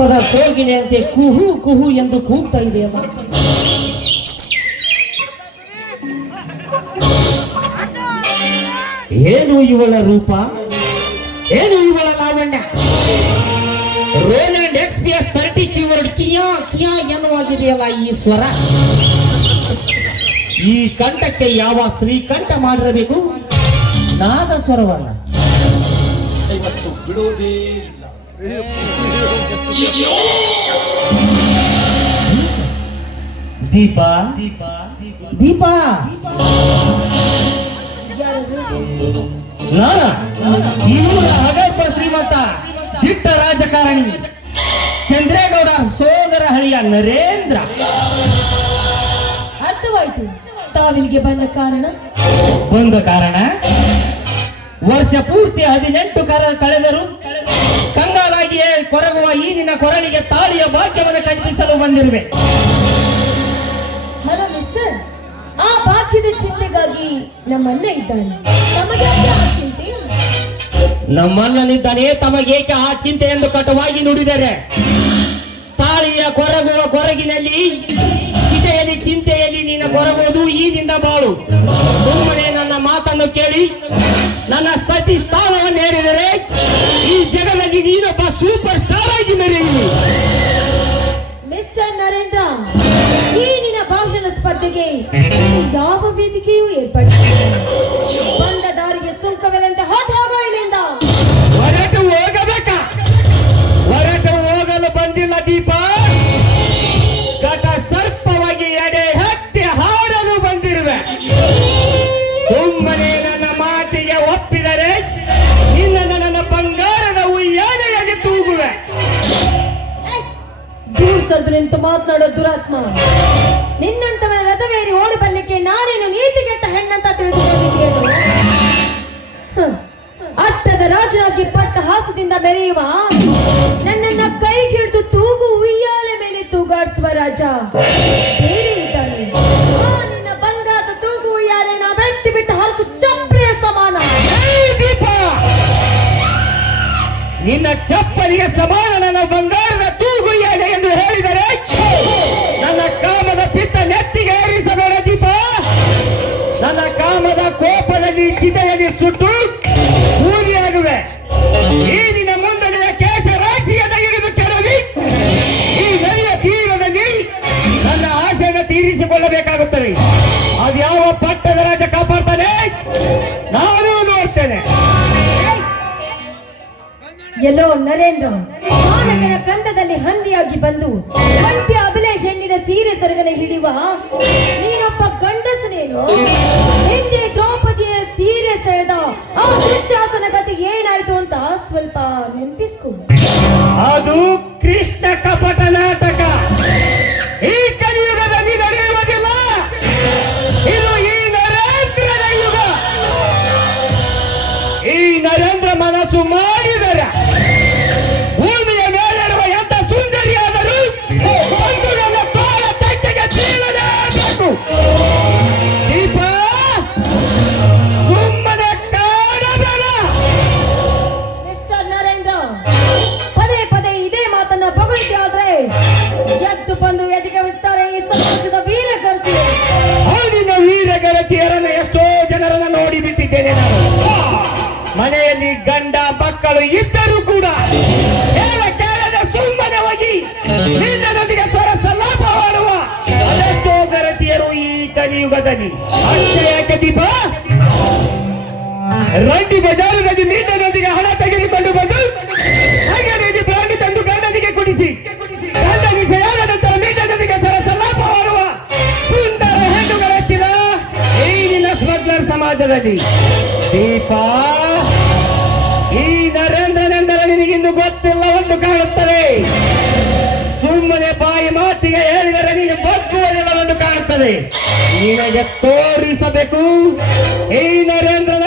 ಸದಾ ಕೋಗಿಲೆಯಂತೆ ಕುಹು ಕುಹು ಎಂದು ಕೂಗ್ತಾ ಇದೆ ಏನು ಇವಳ ರೂಪ? ಏನು ಇವಳ Lavanya? Roland X P S thirty keyboard ಕಿಯಾ ಕಿಯಾ ಎನ್ನುವಾಗಿದೆಯಲ್ಲ ಈ ಸ್ವರ? ಈ ಕಂಠಕ್ಕೆ ಯಾವ ಶ್ರೀಕಂಠ ಮಾಡಿರಬೇಕು? ನಾದ ಸ್ವರವಲ್ಲ. ಇವತ್ತು ಬಿಡುವುದೇ ದೀಪ? ದೀಪ? ದೀಪ ಹಗರ್ಭ ಶ್ರೀಮಂತ ದಿಟ್ಟ ರಾಜಕಾರಣಿ ಚಂದ್ರೇಗೌಡ ಸೋದರ ಹಳಿಯ ನರೇಂದ್ರ. ಅರ್ಥವಾಯ್ತು. ತಾವಿಲ್ಲಿಗೆ ಬಂದ ಕಾರಣ? ಬಂದ ಕಾರಣ ವರ್ಷ ಪೂರ್ತಿ ಹದಿನೆಂಟು ಕರ ಕಳೆದರು ಕಂಗಾಲಾಗಿಯೇ ಕೊರಗುವ ಈ ನಿನ್ನ ಕೊರಳಿಗೆ ತಾಳಿಯ ಭಾಗ್ಯವನ್ನು ಕಲ್ಪಿಸಲು ಬಂದಿರುವೆ. ಹಲೋ ಮಿಸ್ಟರ್ ಆ ಭಾಗ್ಯದ ಚಿಂತೆಗಾಗಿ ನಮ್ಮನ್ನ ಇದ್ದಾನೆ. ನಮಗೆ ಆ ಚಿಂತೆ ನಮ್ಮನ್ನನಿದ್ದಾನೆ ತಮಗೇಕೆ ಆ ಚಿಂತೆ ಎಂದು ಕಟವಾಗಿ ನುಡಿದರೆ. ತಾಳಿಯ ಕೊರಗುವ ಕೊರಗಿನಲ್ಲಿ ಚಿತೆಯಲ್ಲಿ ಚಿಂತೆಯಲ್ಲಿ ನೀನು ಕೊರಗುವುದು ಈದಿಂದ ಬಾಳು. ಸುಮ್ಮನೆ ಮಿಸ್ಟರ್ ನರೇಂದ್ರ ಈ ನಿನ್ನ ಭಾಷಣ ಸ್ಪರ್ಧೆಗೆ ಯಾವ ವೇದಿಕೆಯೂ ಏರ್ಪಡಿಸಿಲ್ಲ. ಸರಿದು ನಿಂತು ಮಾತನಾಡೋ ದುರಾತ್ಮ. ನಿನ್ನಂತವನ ರಥವೇರಿ ಓಡಿ ಬರ್ಲಿಕ್ಕೆ ನಾನೇನು ನೀತಿಗೆಟ್ಟ ಹೆಣ್ಣಂತ ತಿಳಿದುಕೊಂಡಿದ್ದೇನು. ಅಟ್ಟದ ರಾಜನಾಗಿ ಪಟ್ಟ ಹಾಸದಿಂದ ಮೆರೆಯುವ ನನ್ನನ್ನ ಕೈ ಹಿಡಿದು ತೂಗು ಉಯ್ಯಾಲೆ ಮೇಲೆ ತೂಗಾಡಿಸುವ ರಾಜ. ಬೇರೆ ನಿನ್ನ ತೂಗು ಉಯ್ಯಾಲೆ ನಾ ಬೆಟ್ಟಿ ಹರಕು ಸಮಾನ. ನಿನ್ನ ಚಪ್ಪಲಿಗೆ ಸಮಾನ ನನ್ನ ಬಂಗಾರದ ತೂಗು ಎಂದು ಹೇಳಿದರೆ ನನ್ನ ಕಾಮದ ಪಿತ್ತ ನೆತ್ತಿಗೆ ಏರಿಸಬೇಡ ದೀಪ. ನನ್ನ ಕಾಮದ ಕೋಪದಲ್ಲಿ ಚಿತೆಯಲ್ಲಿ ಸುಟ್ಟು ಎಲ್ಲೋ ನರೇಂದ್ರ ಮಾನಕರ ಕಂದದಲ್ಲಿ ಹಂದಿಯಾಗಿ ಬಂದು ಒಂಟಿ ಅಬಲೆ ಹೆಣ್ಣಿನ ಸೀರೆ ಸರಗನೆ ಹಿಡಿಯುವ ನೀನೊಬ್ಬ ಗಂಡಸನೇನು? ಹಿಂದೆ ದ್ರೌಪದಿಯ ಸೀರೆ ಸೆಳೆದ ಆ ದುಶಾಸನ ಗತಿ ಏನಾಯ್ತು ಅಂತ ಸ್ವಲ್ಪ ನೆನಪಿಸ್ಕೊ ಮಕ್ಕಳು ಇದ್ದರೂ ಕೂಡ ಹೇಳ ಕೇಳದ ಸುಮ್ಮನವಾಗಿ ನಿನ್ನೊಂದಿಗೆ ಸ್ವರ ಸಲಾಪ ಮಾಡುವ ಅದೆಷ್ಟೋ ಗರತಿಯರು ಈ ಕಲಿಯುಗದಲ್ಲಿ. ಯಾಕೆ ದೀಪ? ರಂಡಿ ಬಜಾರಿನಲ್ಲಿ ನಿನ್ನೊಂದಿಗೆ ಹಣ ತೆಗೆದುಕೊಂಡು ಬಂದು ಹಾಗೆ ನೀಡಿ ತಂದು ಗಂಡನಿಗೆ ಕುಡಿಸಿ. ಗಂಡನಿಗೆ ಸೇರಿದ ನಂತರ ನಿನ್ನೊಂದಿಗೆ ಸುಂದರ ಹೆಣ್ಣುಗಳಷ್ಟಿಲ್ಲ. ಈ ಸಮಾಜದಲ್ಲಿ. ದೀಪ! ನಿನಗಿಂದು ಗೊತ್ತಿಲ್ಲ ಒಂದು ಕಾಣುತ್ತದೆ. ಸುಮ್ಮನೆ ಬಾಯಿ ಮಾತಿಗೆ ಹೇಳಿದರೆ ನೀನು ಬಗ್ಗುವುದಿಲ್ಲ ಒಂದು ಕಾಣುತ್ತದೆ. ನಿನಗೆ ತೋರಿಸಬೇಕು. ಈ ನರೇಂದ್ರನ